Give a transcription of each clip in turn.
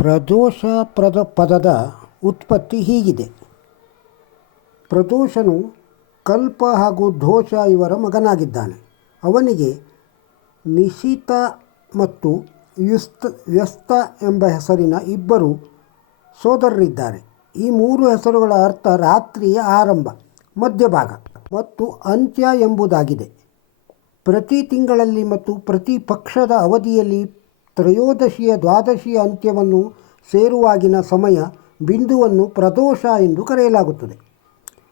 ಪ್ರದೋಷ ಪ್ರದ ಪದದ ಉತ್ಪತ್ತಿ ಹೀಗಿದೆ. ಪ್ರದೋಷನು ಕಲ್ಪ ಹಾಗೂ ದೋಷ ಇವರ ಮಗನಾಗಿದ್ದಾನೆ. ಅವನಿಗೆ ನಿಶಿತ ಮತ್ತು ವ್ಯಸ್ತ ವ್ಯಸ್ತ ಎಂಬ ಹೆಸರಿನ ಇಬ್ಬರು ಸೋದರರಿದ್ದಾರೆ. ಈ ಮೂರು ಹೆಸರುಗಳ ಅರ್ಥ ರಾತ್ರಿಯ ಆರಂಭ, ಮಧ್ಯಭಾಗ ಮತ್ತು ಅಂತ್ಯ ಎಂಬುದಾಗಿದೆ. ಪ್ರತಿ ತಿಂಗಳಲ್ಲಿ ಮತ್ತು ಪ್ರತಿ ಪಕ್ಷದ ಅವಧಿಯಲ್ಲಿ ತ್ರಯೋದಶಿಯ ದ್ವಾದಶಿಯ ಅಂತ್ಯವನ್ನು ಸೇರುವಾಗಿನ ಸಮಯ ಬಿಂದುವನ್ನು ಪ್ರದೋಷ ಎಂದು ಕರೆಯಲಾಗುತ್ತದೆ.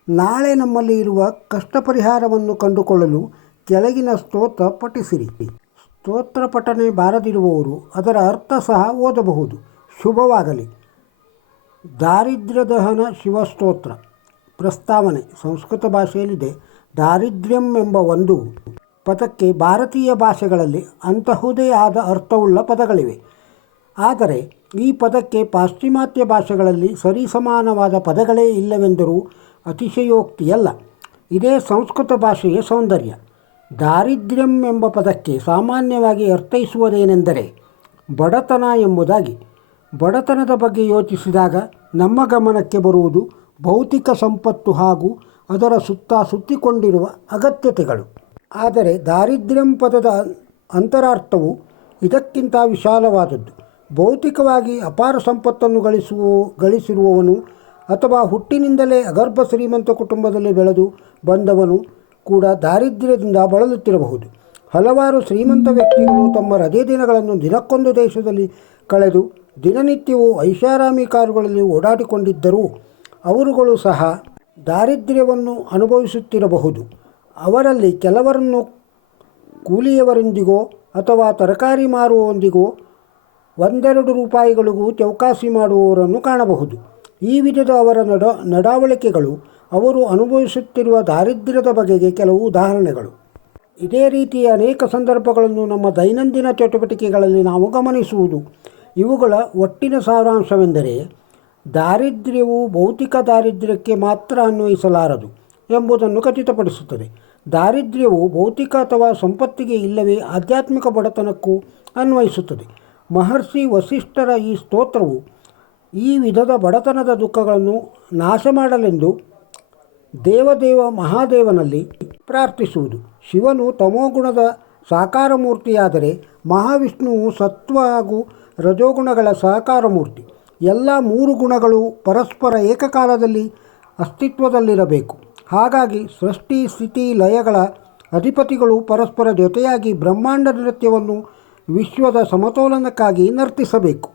ನಾಳೆ ನಮ್ಮಲ್ಲಿ ಇರುವ ಕಷ್ಟ ಪರಿಹಾರವನ್ನು ಕಂಡುಕೊಳ್ಳಲು ಕೆಳಗಿನ ಸ್ತೋತ್ರ ಪಠಿಸಿರಿ. ಸ್ತೋತ್ರ ಪಠನೆ ಬಾರದಿರುವವರು ಅದರ ಅರ್ಥ ಸಹ ಓದಬಹುದು. ಶುಭವಾಗಲಿ. ದಾರಿದ್ರ್ಯ ದಹನ ಶಿವಸ್ತೋತ್ರ. ಪ್ರಸ್ತಾವನೆ ಸಂಸ್ಕೃತ ಭಾಷೆಯಲ್ಲಿದೆ. ದಾರಿದ್ರ್ಯಂ ಎಂಬ ಒಂದು ಪದಕ್ಕೆ ಭಾರತೀಯ ಭಾಷೆಗಳಲ್ಲಿ ಅಂತಹುದೇ ಆದ ಅರ್ಥವುಳ್ಳ ಪದಗಳಿವೆ. ಆದರೆ ಈ ಪದಕ್ಕೆ ಪಾಶ್ಚಿಮಾತ್ಯ ಭಾಷೆಗಳಲ್ಲಿ ಸರಿಸಮಾನವಾದ ಪದಗಳೇ ಇಲ್ಲವೆಂದರೂ ಅತಿಶಯೋಕ್ತಿಯಲ್ಲ. ಇದೇ ಸಂಸ್ಕೃತ ಭಾಷೆಯ ಸೌಂದರ್ಯ. ದಾರಿದ್ರ್ಯಂ ಎಂಬ ಪದಕ್ಕೆ ಸಾಮಾನ್ಯವಾಗಿ ಅರ್ಥೈಸುವುದೇನೆಂದರೆ ಬಡತನ ಎಂಬುದಾಗಿ. ಬಡತನದ ಬಗ್ಗೆ ಯೋಚಿಸಿದಾಗ ನಮ್ಮ ಗಮನಕ್ಕೆ ಬರುವುದು ಭೌತಿಕ ಸಂಪತ್ತು ಹಾಗೂ ಅದರ ಸುತ್ತ ಸುತ್ತಿಕೊಂಡಿರುವ ಅಗತ್ಯತೆಗಳು. ಆದರೆ ದಾರಿದ್ರ್ಯಂ ಪದದ ಅಂತರಾರ್ಥವು ಇದಕ್ಕಿಂತ ವಿಶಾಲವಾದದ್ದು. ಭೌತಿಕವಾಗಿ ಅಪಾರ ಸಂಪತ್ತನ್ನು ಗಳಿಸುವ, ಗಳಿಸಿರುವವನು ಅಥವಾ ಹುಟ್ಟಿನಿಂದಲೇ ಅಗರ್ಭ ಶ್ರೀಮಂತ ಕುಟುಂಬದಲ್ಲಿ ಬೆಳೆದು ಬಂದವನು ಕೂಡ ದಾರಿದ್ರ್ಯದಿಂದ ಬಳಲುತ್ತಿರಬಹುದು. ಹಲವಾರು ಶ್ರೀಮಂತ ವ್ಯಕ್ತಿಗಳು ತಮ್ಮ ರಜೆ ದಿನಗಳನ್ನು ದಿನಕ್ಕೊಂದು ದೇಶದಲ್ಲಿ ಕಳೆದು ದಿನನಿತ್ಯವೂ ಐಷಾರಾಮಿ ಕಾರುಗಳಲ್ಲಿ ಓಡಾಡಿಕೊಂಡಿದ್ದರೂ ಅವರುಗಳು ಸಹ ದಾರಿದ್ರ್ಯವನ್ನು ಅನುಭವಿಸುತ್ತಿರಬಹುದು. ಅವರಲ್ಲಿ ಕೆಲವರನ್ನು ಕೂಲಿಯವರೊಂದಿಗೋ ಅಥವಾ ತರಕಾರಿ ಮಾರುವವೊಂದಿಗೋ ಒಂದೆರಡು ರೂಪಾಯಿಗಳಿಗೂ ಚೌಕಾಸಿ ಮಾಡುವವರನ್ನು ಕಾಣಬಹುದು. ಈ ವಿಧದ ಅವರ ನಡ, ನಡವಳಿಕೆಗಳು ಅವರು ಅನುಭವಿಸುತ್ತಿರುವ ದಾರಿದ್ರ್ಯದ ಬಗೆಗೆ ಕೆಲವು ಉದಾಹರಣೆಗಳು. ಇದೇ ರೀತಿಯ ಅನೇಕ ಸಂದರ್ಭಗಳನ್ನು ನಮ್ಮ ದೈನಂದಿನ ಚಟುವಟಿಕೆಗಳಲ್ಲಿ ನಾವು ಗಮನಿಸುವುದು. ಇವುಗಳ ಒಟ್ಟಿನ ಸಾರಾಂಶವೆಂದರೆ, ದಾರಿದ್ರ್ಯವು ಭೌತಿಕ ದಾರಿದ್ರ್ಯಕ್ಕೆ ಮಾತ್ರ ಅನ್ವಯಿಸಲಾರದು ಎಂಬುದನ್ನು ಖಚಿತಪಡಿಸುತ್ತದೆ. ದಾರಿದ್ರ್ಯವು ಭೌತಿಕ ಅಥವಾ ಸಂಪತ್ತಿಗೆ ಇಲ್ಲವೇ ಆಧ್ಯಾತ್ಮಿಕ ಬಡತನಕ್ಕೂ ಅನ್ವಯಿಸುತ್ತದೆ. ಮಹರ್ಷಿ ವಸಿಷ್ಠರ ಈ ಸ್ತೋತ್ರವು ಈ ವಿಧದ ಬಡತನದ ದುಃಖಗಳನ್ನು ನಾಶ ಮಾಡಲೆಂದು ದೇವದೇವ ಮಹಾದೇವನಲ್ಲಿ ಪ್ರಾರ್ಥಿಸುವುದು. ಶಿವನು ತಮೋಗುಣದ ಸಾಕಾರ ಮೂರ್ತಿಯಾದರೆ ಮಹಾವಿಷ್ಣುವು ಸತ್ವ ಹಾಗೂ ರಜೋಗುಣಗಳ ಸಹಕಾರ ಮೂರ್ತಿ ಎಲ್ಲ ಮೂರು ಗುಣಗಳು ಪರಸ್ಪರ ಏಕಕಾಲದಲ್ಲಿ ಅಸ್ತಿತ್ವದಲ್ಲಿರಬೇಕು. ಹಾಗಾಗಿ ಸೃಷ್ಟಿ, ಸ್ಥಿತಿ, ಲಯಗಳ ಅಧಿಪತಿಗಳು ಪರಸ್ಪರ ಜೊತೆಯಾಗಿ ಬ್ರಹ್ಮಾಂಡ ನೃತ್ಯವನ್ನು ವಿಶ್ವದ ಸಮತೋಲನಕ್ಕಾಗಿ ನರ್ತಿಸಬೇಕು.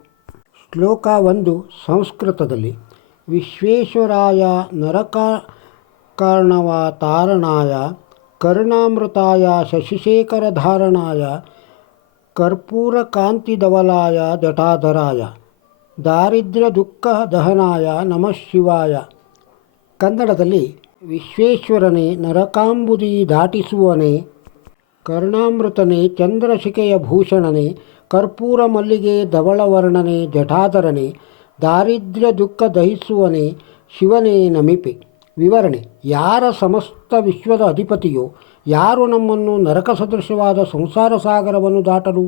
ಶ್ಲೋಕ ಒಂದು, ಸಂಸ್ಕೃತದಲ್ಲಿ, ವಿಶ್ವೇಶ್ವರಾಯ ನರಕ ಕಾರಣವಾತಾರಣಾಯ ಕರುಣಾಮೃತಾಯ ಶಶಿಶೇಖರಧಾರಣಾಯ, ಕರ್ಪೂರಕಾಂತಿಧವಲಾಯ ಜಟಾಧರಾಯ, ದಾರಿದ್ರ್ಯ ದುಃಖ ದಹನಾಯ ನಮಃ ಶಿವಾಯ. ಕನ್ನಡದಲ್ಲಿ ವಿಶ್ವೇಶ್ವರನೇ ನರಕಾಂಬುದಿ ದಾಟಿಸುವನೇ, ಕರ್ಣಾಮೃತನೇ ಚಂದ್ರಶಿಖೆಯ ಭೂಷಣನೇ, ಕರ್ಪೂರ ಮಲ್ಲಿಗೆ ಧವಳವರ್ಣನೆ ಜಠಾಧರನೇ, ದಾರಿದ್ರ್ಯ ದುಃಖ ದಹಿಸುವನೇ ಶಿವನೇ ನಮಿಪೆ. ವಿವರಣೆ, ಯಾರ ಸಮಸ್ತ ವಿಶ್ವದ ಅಧಿಪತಿಯೋ, ಯಾರು ನಮ್ಮನ್ನು ನರಕ ಸದೃಶವಾದ ಸಂಸಾರ ಸಾಗರವನ್ನು ದಾಟಲು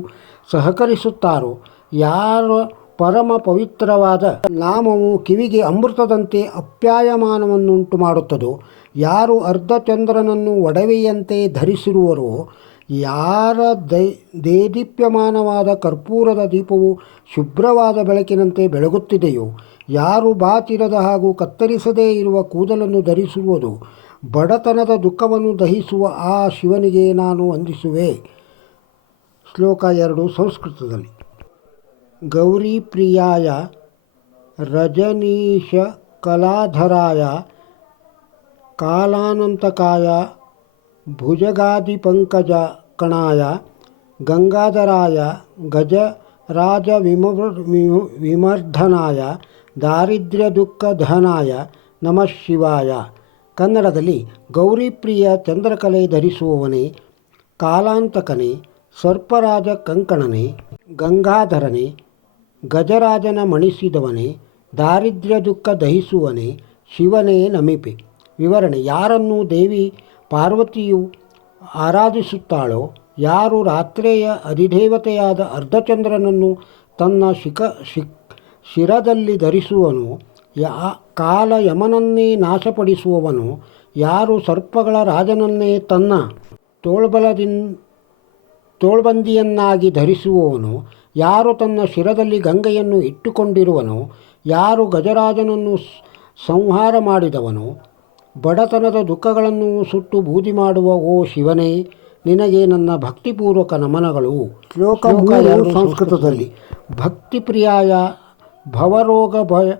ಸಹಕರಿಸುತ್ತಾರೋ, ಯಾರ ಪರಮ ಪವಿತ್ರವಾದ ನಾಮವು ಕಿವಿಗೆ ಅಮೃತದಂತೆ ಅಪ್ಯಾಯಮಾನವನ್ನುಂಟು ಮಾಡುತ್ತದೋ, ಯಾರು ಅರ್ಧಚಂದ್ರನನ್ನು ಒಡವೆಯಂತೆ ಧರಿಸಿರುವರೋ, ಯಾರ ದೈ ದೇದೀಪ್ಯಮಾನವಾದ ಕರ್ಪೂರದ ದೀಪವು ಶುಭ್ರವಾದ ಬೆಳಕಿನಂತೆ ಬೆಳಗುತ್ತಿದೆಯೋ, ಯಾರು ಬಾತಿರದ ಹಾಗೂ ಕತ್ತರಿಸದೇ ಇರುವ ಕೂದಲನ್ನು ಧರಿಸುವುದು, ಬಡತನದ ದುಃಖವನ್ನು ದಹಿಸುವ ಆ ಶಿವನಿಗೆ ನಾನು ವಂದಿಸುವೆ. ಶ್ಲೋಕ ಎರಡು ಸಂಸ್ಕೃತದಲ್ಲಿ. ಭುಜಗಾದಿಪಂಕಜ ಕಣಾಯ, ಗಂಗಾಧರಾಯ, ಗಜರಾಜ ವಿಮೃ ವಿಮರ್ಧನಾಯ ದಾರಿದ್ರ್ಯ ದುಃಖ ದಹನಾಯ ನಮಃ ಶಿವಾಯ. ಕನ್ನಡದಲ್ಲಿ ಗೌರಿಪ್ರಿಯ ಚಂದ್ರಕಲೆ ಧರಿಸುವವನೇ, ಕಾಲಾಂತಕನೇ, ಸರ್ಪರಾಜ ಕಂಕಣನೇ, ಗಂಗಾಧರನೆ ಗಜರಾಜನ ಮಣಿಸಿದವನೇ, ದಾರಿದ್ರ್ಯ ದುಃಖ ದಹಿಸುವನೇ, ಶಿವನೇ ನಮಿಪೆ. ವಿವರಣೆ, ಯಾರನ್ನು ದೇವಿ ಪಾರ್ವತಿಯು ಆರಾಧಿಸುತ್ತಾಳೋ, ಯಾರು ರಾತ್ರಿಯ ಅಧಿದೇವತೆಯಾದ ಅರ್ಧಚಂದ್ರನನ್ನು ತನ್ನ ಶಿಖ ಶಿಕ್ ಶಿರದಲ್ಲಿ ಧರಿಸುವನು, ಯಾ, ಕಾಲ ಯಮನನ್ನೇ ನಾಶಪಡಿಸುವವನು, ಯಾರು ಸರ್ಪಗಳ ರಾಜನನ್ನೇ ತನ್ನ ತೋಳ್ಬಲದಿಂದ ತೋಳ್ಬಂದಿಯನ್ನಾಗಿ ಧರಿಸುವವನು ಯಾರು ತನ್ನ ಶಿರದಲ್ಲಿ ಗಂಗೆಯನ್ನು ಇಟ್ಟುಕೊಂಡಿರುವನೋ ಯಾರು ಗಜರಾಜನನ್ನು ಸಂಹಾರ ಮಾಡಿದವನು ಬಡತನದ ದುಃಖಗಳನ್ನು ಸುಟ್ಟು ಬೂದಿ ಮಾಡುವ ಓ ಶಿವನೇ ನಿನಗೆ ನನ್ನ ಭಕ್ತಿಪೂರ್ವಕ ನಮನಗಳು. ಶ್ಲೋಕ ಸಂಸ್ಕೃತದಲ್ಲಿ. ಭಕ್ತಿಪ್ರಿಯಾಯ ಭವರೋಗ ಭಯ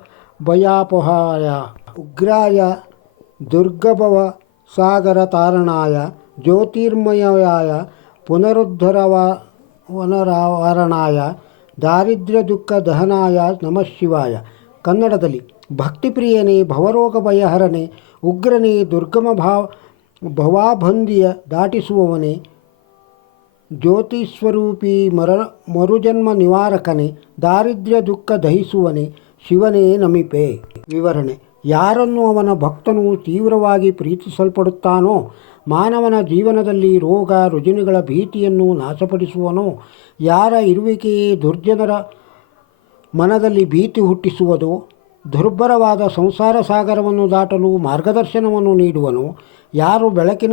ಭಯಾಪಹಾಯ. ಉಗ್ರಾಯ ದುರ್ಗಭವ ಸಾಗರ ತಾರಣಾಯ ಜ್ಯೋತಿರ್ಮಯಾಯ ಪುನರುದ್ಧರವ ವನರಾವರಣಾಯ ದಾರಿದ್ರ್ಯ ದುಃಖ ದಹನಾಯ ನಮಃ ಶಿವಾಯ. ಕನ್ನಡದಲ್ಲಿ, ಭಕ್ತಿಪ್ರಿಯನೇ ಭವರೋಗ ಭಯಹರನೆ ಉಗ್ರನೇ ದುರ್ಗಮ ಭಾವ ಭವಾಬಂದಿಯ ದಾಟಿಸುವವನೇ, ಜ್ಯೋತಿಸ್ವರೂಪಿ ಮರ, ಮರುಜನ್ಮ ನಿವಾರಕನೇ ದಾರಿದ್ರ್ಯ ದುಃಖ ದಹಿಸುವನೇ, ಶಿವನೇ ನಮಿಪೆ. ವಿವರಣೆ ಯಾರನ್ನು ಅವನ ಭಕ್ತನು ತೀವ್ರವಾಗಿ ಪ್ರೀತಿಸಲ್ಪಡುತ್ತಾನೋ, ಮಾನವನ ಜೀವನದಲ್ಲಿ ರೋಗ ರುಜಿನಗಳ ಭೀತಿಯನ್ನು ನಾಶಪಡಿಸುವನೋ, ಯಾರ ಇರುವಿಕೆಯೇ ದುರ್ಜನರ ಮನದಲ್ಲಿ ಭೀತಿ ಹುಟ್ಟಿಸುವುದು ದುರ್ಬರವಾದ ಸಂಸಾರ ಸಾಗರವನ್ನು ದಾಟಲು ಮಾರ್ಗದರ್ಶನವನ್ನು ನೀಡುವನು, ಯಾರು ಬೆಳಕಿನ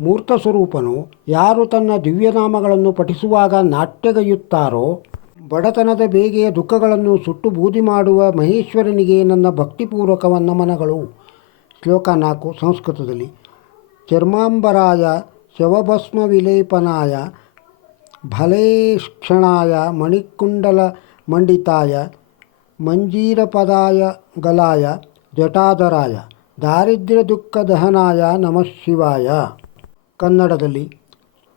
ಮೂರ್ತ ಸ್ವರೂಪನು, ಯಾರು ತನ್ನ ದಿವ್ಯನಾಮಗಳನ್ನು ಪಠಿಸುವಾಗ ನಾಟ್ಯಗೈಯುತ್ತಾರೋ ಬಡತನದ ಬೇಗೆಯ ದುಃಖಗಳನ್ನು ಸುಟ್ಟು ಬೂದಿ ಮಾಡುವ ಮಹೇಶ್ವರನಿಗೆ ನನ್ನ ಭಕ್ತಿಪೂರ್ವಕ ನಮನಗಳು ಶ್ಲೋಕ ನಾಲ್ಕು, ಸಂಸ್ಕೃತದಲ್ಲಿ. ಚರ್ಮಾಂಬರಾಯ ಶವಭಸ್ಮ ವಿಲೇಪನಾಯ ಭಲೇಕ್ಷಣಾಯ ಮಣಿಕುಂಡಲ ಮಂಡಿತಾಯ ಮಂಜೀರಪದಾಯ ಗಲಾಯ ಜಟಾಧರಾಯ ದಾರಿದ್ರ್ಯ ದುಃಖ ದಹನಾಯ ನಮಃ ಶಿವಾಯ. ಕನ್ನಡದಲ್ಲಿ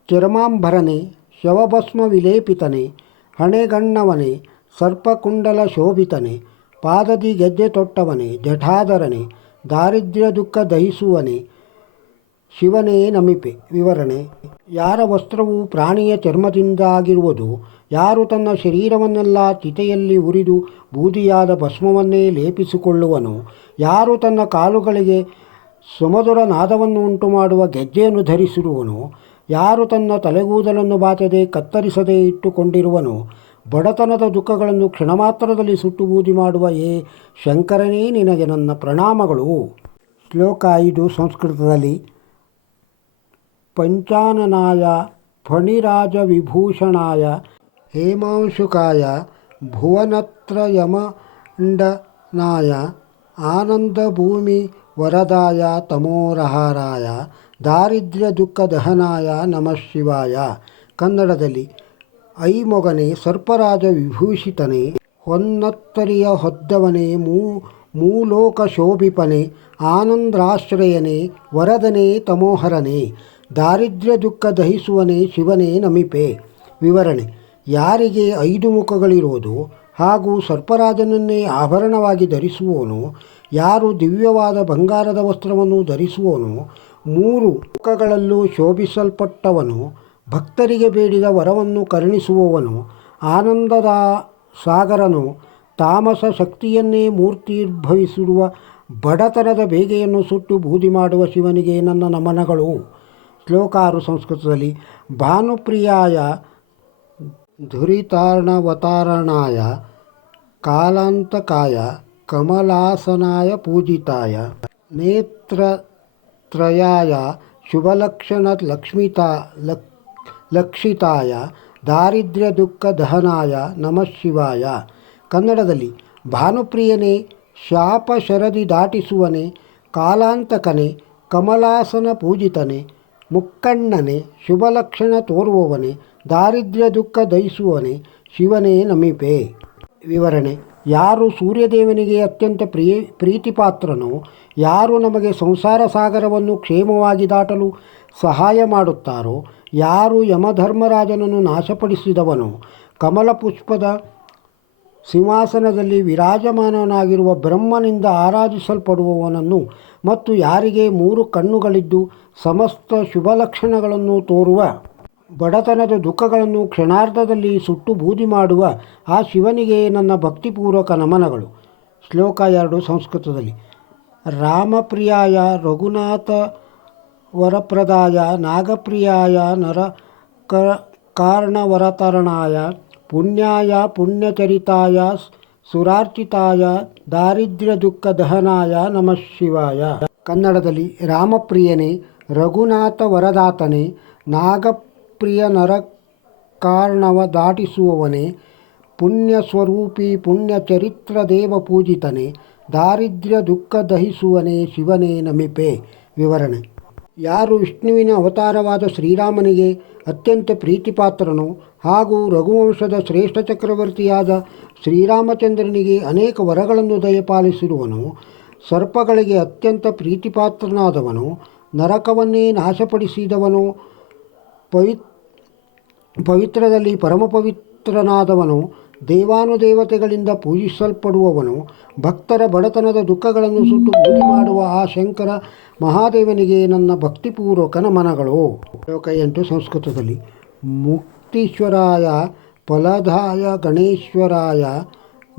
ಚರ್ಮಾಂಬರನೆ ಶವಭಸ್ಮ ವಿಲೇಪಿತನೆ ಹಣೆಗಣ್ಣವನೇ ಸರ್ಪಕುಂಡಲ ಶೋಭಿತನೆ, ಪಾದದಿ ಗೆಜ್ಜೆ ತೊಟ್ಟವನೇ, ಜಠಾಧರನೇ, ದಾರಿದ್ರ್ಯ ದುಃಖ ದಹಿಸುವನೆ, ಶಿವನೇ ನಮಿಪೆ. ವಿವರಣೆ, ಯಾರ ವಸ್ತ್ರವು ಪ್ರಾಣಿಯ ಚರ್ಮದಿಂದಾಗಿರುವುದು, ಯಾರು ತನ್ನ ಶರೀರವನ್ನೆಲ್ಲ ಚಿತೆಯಲ್ಲಿ ಉರಿದು ಬೂದಿಯಾದ ಭಸ್ಮವನ್ನೇ ಲೇಪಿಸಿಕೊಳ್ಳುವನು, ಯಾರು ತನ್ನ ಕಾಲುಗಳಿಗೆ ಸುಮಧುರ ನಾದವನ್ನು ಉಂಟು ಮಾಡುವ ಗೆಜ್ಜೆಯನ್ನು ಧರಿಸಿರುವನು ಯಾರು ತನ್ನ ತಲೆಗೂದಲನ್ನು ಬಾಚದೆ ಕತ್ತರಿಸದೆ ಇಟ್ಟುಕೊಂಡಿರುವನು, ಬಡತನದ ದುಃಖಗಳನ್ನು ಕ್ಷಣಮಾತ್ರದಲ್ಲಿ ಸುಟ್ಟು ಬೂದಿ ಮಾಡುವ ಏ ಶಂಕರನೇ ನಿನಗೆ ನನ್ನ ಪ್ರಣಾಮಗಳು. ಶ್ಲೋಕ ಐದು ಸಂಸ್ಕೃತದಲ್ಲಿ, ಪಂಚಾನನಾಯ ಫಣಿರಾಜ ವಿಭೂಷಣಾಯ ಹೇಮಾಂಶುಕಾಯ ಭುವನತ್ರಯಮಂಡನಾಯ ಆನಂದಭೂಮಿ ವರದಾಯ ತಮೋರಹಾರಾಯ ದಾರಿದ್ರ್ಯ ದುಃಖ ದಹನಾಯ ನಮಃ ಶಿವಾಯ. ಕನ್ನಡದಲ್ಲಿ, ಐಮೊಗನೆ ಸರ್ಪರಾಜ ವಿಭೂಷಿತನೇ, ಹೊನ್ನತ್ತರಿಯ ಹೊದ್ದವನೇ, ಮೂ, ಮೂಲೋಕ ಶೋಭಿಪನೆ, ಆನಂದ್ರಾಶ್ರಯನೇ, ವರದನೇ ತಮೋಹರನೇ, ದಾರಿದ್ರ್ಯ ದುಃಖ ದಹಿಸುವನೇ ಶಿವನೇ ನಮಿಪೆ. ವಿವರಣೆ, ಯಾರಿಗೆ ಐದು ಮುಖಗಳಿರೋದು, ಹಾಗೂ ಸರ್ಪರಾಜನನ್ನೇ ಆಭರಣವಾಗಿ ಧರಿಸುವವನು, ಯಾರು ದಿವ್ಯವಾದ ಬಂಗಾರದ ವಸ್ತ್ರವನ್ನು ಧರಿಸುವವನು ಮೂರು ಲೋಕಗಳಲ್ಲೂ ಶೋಭಿಸಲ್ಪಟ್ಟವನು, ಭಕ್ತರಿಗೆ ಬೇಡಿದ ವರವನ್ನು ಕರುಣಿಸುವವನು ಆನಂದದ ಸಾಗರನು ತಾಮಸ ಶಕ್ತಿಯನ್ನೇ ಮೂರ್ತಿರ್ಭವಿಸಿರುವ ಬಡತನದ ಬೇಗೆಯನ್ನು ಸುಟ್ಟು ಬೂದಿ ಮಾಡುವ ಶಿವನಿಗೆ ನನ್ನ ನಮನಗಳು. ಶ್ಲೋಕಾರು ಸಂಸ್ಕೃತದಲ್ಲಿ, ಭಾನುಪ್ರಿಯಾಯ ಧುರಿತಾರ್ಣವತಾರಣಾಯ, ಕಾಲಾಂತಕಾಯ, ಕಮಲಾಸನಾಯ ಪೂಜಿತಾಯ ನೇತ್ರತ್ರಯಾಯ ಶುಭಲಕ್ಷಣ ಲಕ್ಷ್ಮಿತಾ ಲಕ್ ಲಕ್ಷಿತಾಯ ದಾರಿದ್ರ್ಯ ದುಃಖ ದಹನಾಯ ನಮಃ ಶಿವಾಯ ಕನ್ನಡದಲ್ಲಿ ಭಾನುಪ್ರಿಯನೇ ಶಾಪ ಶರದಿ ದಾಟಿಸುವನೆ, ಕಾಲಾಂತಕನೆ, ಕಮಲಾಸನ ಪೂಜಿತನೆ, ಮುಕ್ಕಣ್ಣನೆ, ಶುಭಲಕ್ಷಣ ತೋರುವವನೆ ದಾರಿದ್ರ್ಯ ದುಃಖ ದಯಿಸುವನೆ ಶಿವನೇ ನಮಿಪೆ. ವಿವರಣೆ ಯಾರು ಸೂರ್ಯದೇವನಿಗೆ ಅತ್ಯಂತ ಪ್ರಿಯ ಪ್ರೀತಿಪಾತ್ರನೋ, ಯಾರು ನಮಗೆ ಸಂಸಾರ ಸಾಗರವನ್ನು ಕ್ಷೇಮವಾಗಿ ದಾಟಲು ಸಹಾಯ ಮಾಡುತ್ತಾರೋ, ಯಾರು ಯಮಧರ್ಮರಾಜನನ್ನು ನಾಶಪಡಿಸಿದವನೋ ಕಮಲ ಪುಷ್ಪದ ಸಿಂಹಾಸನದಲ್ಲಿ ವಿರಾಜಮಾನನಾಗಿರುವ ಬ್ರಹ್ಮನಿಂದ ಆರಾಧಿಸಲ್ಪಡುವವನನ್ನು ಮತ್ತು ಯಾರಿಗೆ ಮೂರು ಕಣ್ಣುಗಳಿದ್ದು ಸಮಸ್ತ ಶುಭ ಲಕ್ಷಣಗಳನ್ನು ತೋರುವ ಬಡತನದ ದುಃಖಗಳನ್ನು ಕ್ಷಣಾರ್ಧದಲ್ಲಿ ಸುಟ್ಟು ಬೂದಿ ಮಾಡುವ ಆ ಶಿವನಿಗೆ ನನ್ನ ಭಕ್ತಿಪೂರ್ವಕ ನಮನಗಳು. ಶ್ಲೋಕ ಎರಡು ಸಂಸ್ಕೃತದಲ್ಲಿ. ರಾಮಪ್ರಿಯಾಯ ರಘುನಾಥ ವರಪ್ರದಾಯ, ನಾಗಪ್ರಿಯಾಯ ನರ ಕ ಕಾರಣವರತರಣಾಯ, ಪುಣ್ಯಾಯ ಪುಣ್ಯಚರಿತಾಯ, ಸುರಾರ್ಚಿತಾಯ ದಾರಿದ್ರ್ಯ ದುಃಖ ದಹನಾಯ ನಮಃ ಶಿವಾಯ. ಕನ್ನಡದಲ್ಲಿ ರಾಮಪ್ರಿಯನೇ, ರಘುನಾಥ ವರದಾತನೇ ನಾಗಪ್ರಿಯ ನರ ಕಾರಣವ ದಾಟಿಸುವವನೇ ಪುಣ್ಯ ಸ್ವರೂಪಿ ಪುಣ್ಯ ಚರಿತ್ರ ದೇವ ಪೂಜಿತನೇ, ದಾರಿದ್ರ್ಯ ದುಃಖ ದಹಿಸುವನೇ ಶಿವನೇ ನಮಿಪೆ. ವಿವರಣೆ. ಯಾರು ವಿಷ್ಣುವಿನ ಅವತಾರವಾದ ಶ್ರೀರಾಮನಿಗೆ ಅತ್ಯಂತ ಪ್ರೀತಿಪಾತ್ರನು, ಹಾಗೂ ರಘುವಂಶದ ಶ್ರೇಷ್ಠ ಚಕ್ರವರ್ತಿಯಾದ ಶ್ರೀರಾಮಚಂದ್ರನಿಗೆ ಅನೇಕ ವರಗಳನ್ನು ದಯಪಾಲಿಸಿರುವನು, ಸರ್ಪಗಳಿಗೆ ಅತ್ಯಂತ ಪ್ರೀತಿಪಾತ್ರನಾದವನು, ನರಕವನ್ನೇ ನಾಶಪಡಿಸಿದವನು ಪವಿ ಪವಿತ್ರದಲ್ಲಿ ಪರಮ ಪವಿತ್ರನಾದವನು, ದೇವಾನುದೇವತೆಗಳಿಂದ ಪೂಜಿಸಲ್ಪಡುವವನು, ಭಕ್ತರ ಬಡತನದ ದುಃಖಗಳನ್ನು ಸುಟ್ಟು ಬೂದಿ ಮಾಡುವ ಆ ಶಂಕರ ಮಹಾದೇವನಿಗೆ ನನ್ನ ಭಕ್ತಿಪೂರ್ವಕ ನಮನಗಳು. ಶ್ಲೋಕ ಎಂಟು ಸಂಸ್ಕೃತದಲ್ಲಿ, ಮುಕ್ತೀಶ್ವರಾಯ ಫಲದಾಯ ಗಣೇಶ್ವರಾಯ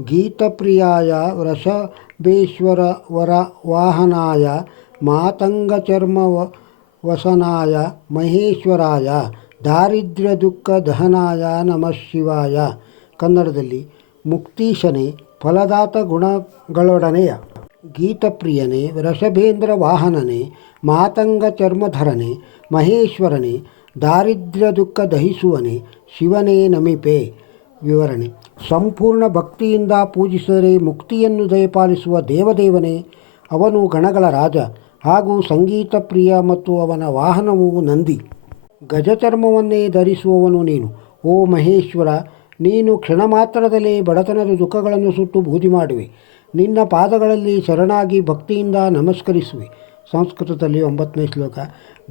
ಗೀತಪ್ರಿಯಾಯ ವೃಷಭೇಶ್ವರ ವರ ವಾಹನಾಯ ಮಾತಂಗ ಚರ್ಮ ವಸನಾಯ ಮಹೇಶ್ವರಾಯ ದಾರಿದ್ರ್ಯ ದುಃಖ ದಹನಾಯ ನಮಃ ಶಿವಾಯ. ಕನ್ನಡದಲ್ಲಿ ಮುಕ್ತೀಶನೇ ಫಲದಾತ ಗುಣಗಳೊಡನೆಯ ಗೀತಪ್ರಿಯನೇ ವೃಷಭೇಂದ್ರ ವಾಹನನೇ ಮಾತಂಗ ಚರ್ಮಧರನೇ ಮಹೇಶ್ವರನೇ ದಾರಿದ್ರ್ಯ ದುಃಖ ದಹಿಸುವನೇ ಶಿವನೇ ನಮಿಪೆ. ವಿವರಣೆ, ಸಂಪೂರ್ಣ ಭಕ್ತಿಯಿಂದ ಪೂಜಿಸಿದರೆ ಮುಕ್ತಿಯನ್ನು ದಯಪಾಲಿಸುವ ದೇವದೇವನೇ, ಅವನು ಗಣಗಳ ರಾಜ ಹಾಗೂ ಸಂಗೀತ ಪ್ರಿಯ ಮತ್ತು ಅವನ ವಾಹನವು ನಂದಿ. ಗಜಚರ್ಮವನ್ನೇ ಧರಿಸುವವನು ನೀನು. ಓ ಮಹೇಶ್ವರ, ನೀನು ಕ್ಷಣ ಮಾತ್ರದಲ್ಲಿ ಬಡತನದ ದುಃಖಗಳನ್ನು ಸುಟ್ಟು ಬೂದಿ ಮಾಡುವೆ. ನಿನ್ನ ಪಾದಗಳಲ್ಲಿ ಶರಣಾಗಿ ಭಕ್ತಿಯಿಂದ ನಮಸ್ಕರಿಸುವೆ. ಸಂಸ್ಕೃತದಲ್ಲಿ ಒಂಬತ್ತನೇ ಶ್ಲೋಕ.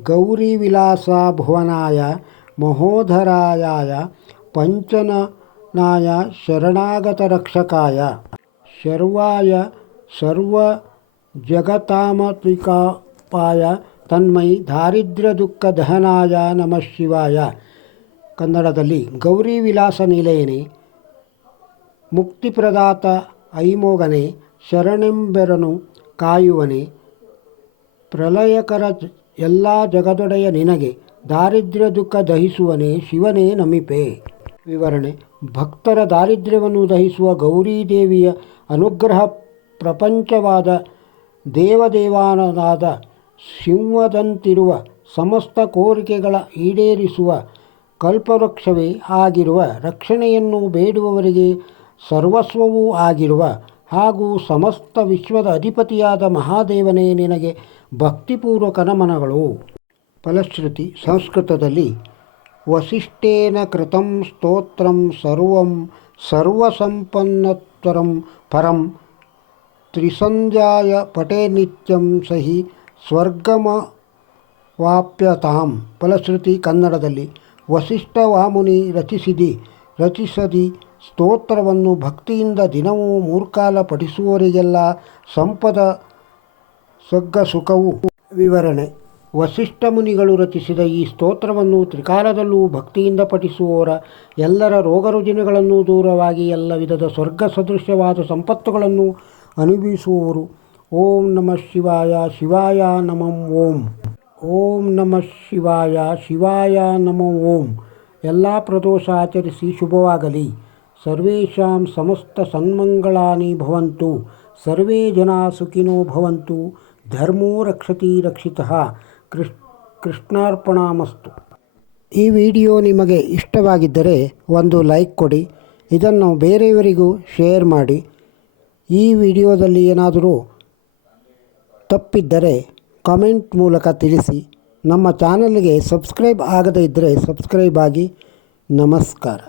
ಗೌರಿ ವಿಲಾಸ ಭುವನಾಯ ಮಹೋಧರಾಯಾಯ ಪಂಚನಾಯ ಶರಣಾಗತ ರಕ್ಷಕಾಯ. ಶರ್ವಾಯ ಸರ್ವ ಜಗತಾಮತ್ರಿಕಾಪಾಯ ತನ್ಮೈ ದಾರಿದ್ರ್ಯ ದುಃಖ ದಹನಾಯ ನಮಃ ಶಿವಾಯ. ಕನ್ನಡದಲ್ಲಿ ಗೌರಿ ವಿಲಾಸ ನಿಲಯನೆ, ಮುಕ್ತಿಪ್ರದಾತ ಐಮೋಗನೆ, ಶರಣೆಂಬೆರನು ಕಾಯುವನೆ, ಪ್ರಲಯಕರ ಎಲ್ಲ ಜಗದೊಡೆಯ ನಿನಗೆ ದಾರಿದ್ರ್ಯ ದುಃಖ ದಹಿಸುವನೇ ಶಿವನೇ ನಮಿಪೆ. ವಿವರಣೆ, ಭಕ್ತರ ದಾರಿದ್ರ್ಯವನ್ನು ದಹಿಸುವ ಗೌರೀದೇವಿಯ ಅನುಗ್ರಹ ಪ್ರಪಂಚವಾದ ದೇವದೇವಾನನಾದ ಸಿಂಹದಂತಿರುವ ಸಮಸ್ತ ಕೋರಿಕೆಗಳ ಈಡೇರಿಸುವ ಕಲ್ಪವೃಕ್ಷವೇ ಆಗಿರುವ ರಕ್ಷಣೆಯನ್ನು ಬೇಡುವವರಿಗೆ ಸರ್ವಸ್ವವೂ ಆಗಿರುವ ಹಾಗೂ ಸಮಸ್ತ ವಿಶ್ವದ ಅಧಿಪತಿಯಾದ ಮಹಾದೇವನೇ ನಿನಗೆ ಭಕ್ತಿಪೂರ್ವಕ ನಮನಗಳು. ಫಲಶ್ರುತಿ ಸಂಸ್ಕೃತದಲ್ಲಿ ವಸಿಷ್ಠೇನ ಕೃತಂ ಸ್ತೋತ್ರಂ ಸರ್ವಂ ಸರ್ವಸಂಪನ್ನತ್ವರಂ ಪರಂ ತ್ರಿಸಂಧ್ಯಾಯ ಪಟೇ ನಿತ್ಯಂ ಸಹಿ ಸ್ವರ್ಗಮ ವಾಪ್ಯತಾಂ ಫಲಶ್ರುತಿ ಕನ್ನಡದಲ್ಲಿ ವಸಿಷ್ಠ ವಾಮುನಿ ರಚಿಸಿದಿ, ರಚಿಸದಿ ಸ್ತೋತ್ರವನ್ನು ಭಕ್ತಿಯಿಂದ ದಿನವೂ ಮೂರ್ಕಾಲ ಪಠಿಸುವವರಿಗೆಲ್ಲ ಸಂಪದ ಸ್ವರ್ಗ ಸುಖವು ವಿವರಣೆ ವಸಿಷ್ಠ ಮುನಿಗಳು ರಚಿಸಿದ ಈ ಸ್ತೋತ್ರವನ್ನು ತ್ರಿಕಾಲದಲ್ಲೂ ಭಕ್ತಿಯಿಂದ ಪಠಿಸುವವರ ಎಲ್ಲರ ರೋಗರುಜಿನಗಳನ್ನು ದೂರವಾಗಿ ಎಲ್ಲ ವಿಧದ ಸ್ವರ್ಗ ಸದೃಶ್ಯವಾದ ಸಂಪತ್ತುಗಳನ್ನು ಅನುಭವಿಸುವವರು ಓಂ ನಮಃ ಶಿವಾಯ ಶಿವಾಯ ನಮಃ ಓಂ. ಓಂ ನಮಃ ಶಿವಾಯ ಶಿವಾಯ ನಮಃ ಓಂ. ಎಲ್ಲ ಪ್ರದೋಷ ಆಚರಿಸಿ ಶುಭವಾಗಲಿ. ಸರ್ವೇಷಾಂ ಸಮಸ್ತ ಸನ್ಮಂಗಳಾನಿ ಭವಂತು. ಸರ್ವೇ ಜನ ಸುಖಿನೋ ಭವಂತು. ಧರ್ಮೋ ರಕ್ಷತಿ ರಕ್ಷಿತಃ. ಕೃಷ್, ಕೃಷ್ಣಾರ್ಪಣಾಮಸ್ತು. ಈ ವಿಡಿಯೋ ನಿಮಗೆ ಇಷ್ಟವಾಗಿದ್ದರೆ ಒಂದು ಲೈಕ್ ಕೊಡಿ. ಇದನ್ನು ಬೇರೆಯವರಿಗೂ ಶೇರ್ ಮಾಡಿ. ಈ ವಿಡಿಯೋದಲ್ಲಿ ಏನಾದರೂ ತಪ್ಪಿದ್ದರೆ ಕಾಮೆಂಟ್ ಮೂಲಕ ತಿಳಿಸಿ. ನಮ್ಮ ಚಾನಲ್ಗೆ ಸಬ್ಸ್ಕ್ರೈಬ್ ಆಗದೇ ಇದ್ದರೆ ಸಬ್ಸ್ಕ್ರೈಬ್ ಆಗಿ. ನಮಸ್ಕಾರ.